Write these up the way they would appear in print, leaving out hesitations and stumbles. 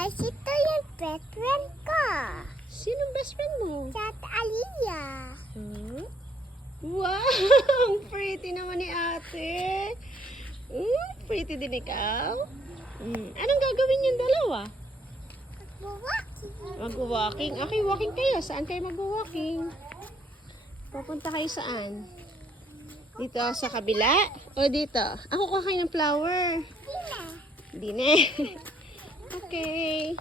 guys, ito yung best friend ko. Sinong best friend mo? Chat Aliyah. Hmm? Wow! Ang pretty naman ni ate. Pretty din ikaw. Anong gagawin yung dalawa? Mag-walking. Mag-walking. Okay, walking kayo. Saan kayo mag-walking? Papunta kayo saan? Dito sa kabila? O dito? Ako kakain ng flower. Hindi na. Okay.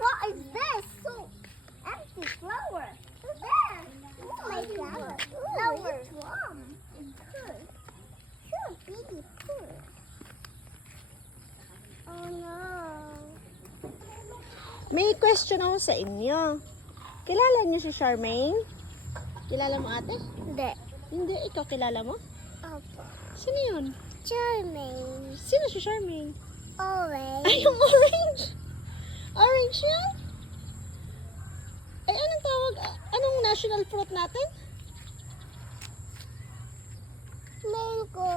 What is this? So empty flower. There. Oh my flower. Flower. Warm. It's good. So beautiful. Oh no. May question ako sa inyo. Kilala niyo si Charmaine? Kilala mo ate? Hindi. Hindi, ikaw kilala mo? Opo. Sino yun? Charmaine. Sino si Charmaine? Orange. Ay, yung orange! Orange yan? Ay, anong tawag? Anong national fruit natin? Mango.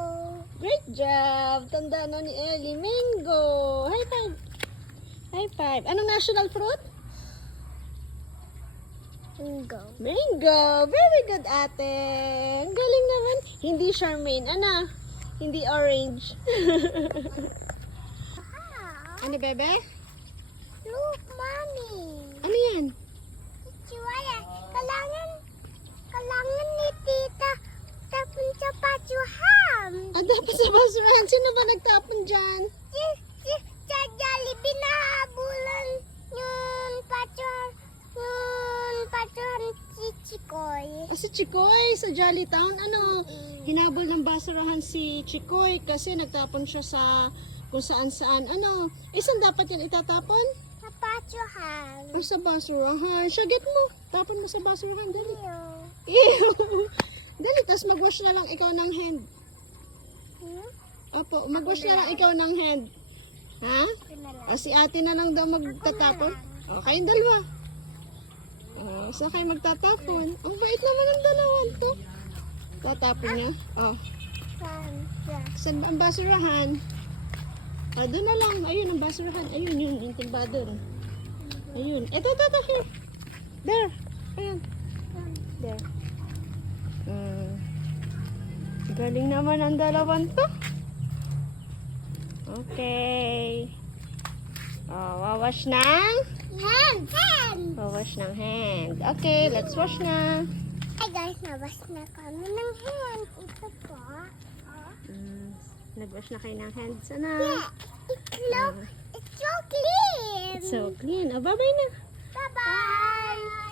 Great job! Tanda na ni Ellie. Mango! High five! High five! Anong national fruit? Mango. Mango! Very good, ate! Ang galing naman. Hindi Charmaine. Ano? Hindi orange. Ano, bebe? Look, mommy. Ano yan? Chihuahua. Kailangan ni tita tapon sa patuham. Ah, dapat sa basurahan. Sino ba nagtapon dyan? Sa Jollibee nahabulan yung patuhan si Chikoy. Ah, si Chikoy sa Jolly Town. Ano? Hinabol ng basurahan si Chikoy kasi nagtapon siya sa kung saan-saan. Ano? Saan dapat yan itatapon? Sa patuhan. Or sa basurahan. Syagit mo. Tapon mo sa basurahan. Dali. Ew. Ew. Dali, tas mag-wash na lang ikaw ng hand. Hmm? Opo, mag-wash na lang ikaw ng hand. Ha? O, si ate na lang daw magtatapon. O, kayong dalawa. O, saan kayo magtatapon? Ang bait naman ng dalawan to. Tatapon niya. O, saan ba ang basurahan? O, doon na lang. Ayun ang basurahan. Ayun, yun. Yung timba doon. Ayun. Ito. Here. There. Ayun. There. Galing naman ang dalawan to. Okay. Wawash ng? Hand. Wawash ng hand. Okay, let's wash na. Hi guys, nabas na kami ng hand. Ito po. Nag-wash na kayo ng hands. Ano? Yeah, it's so clean. It's so clean. Bye-bye na. Bye-bye.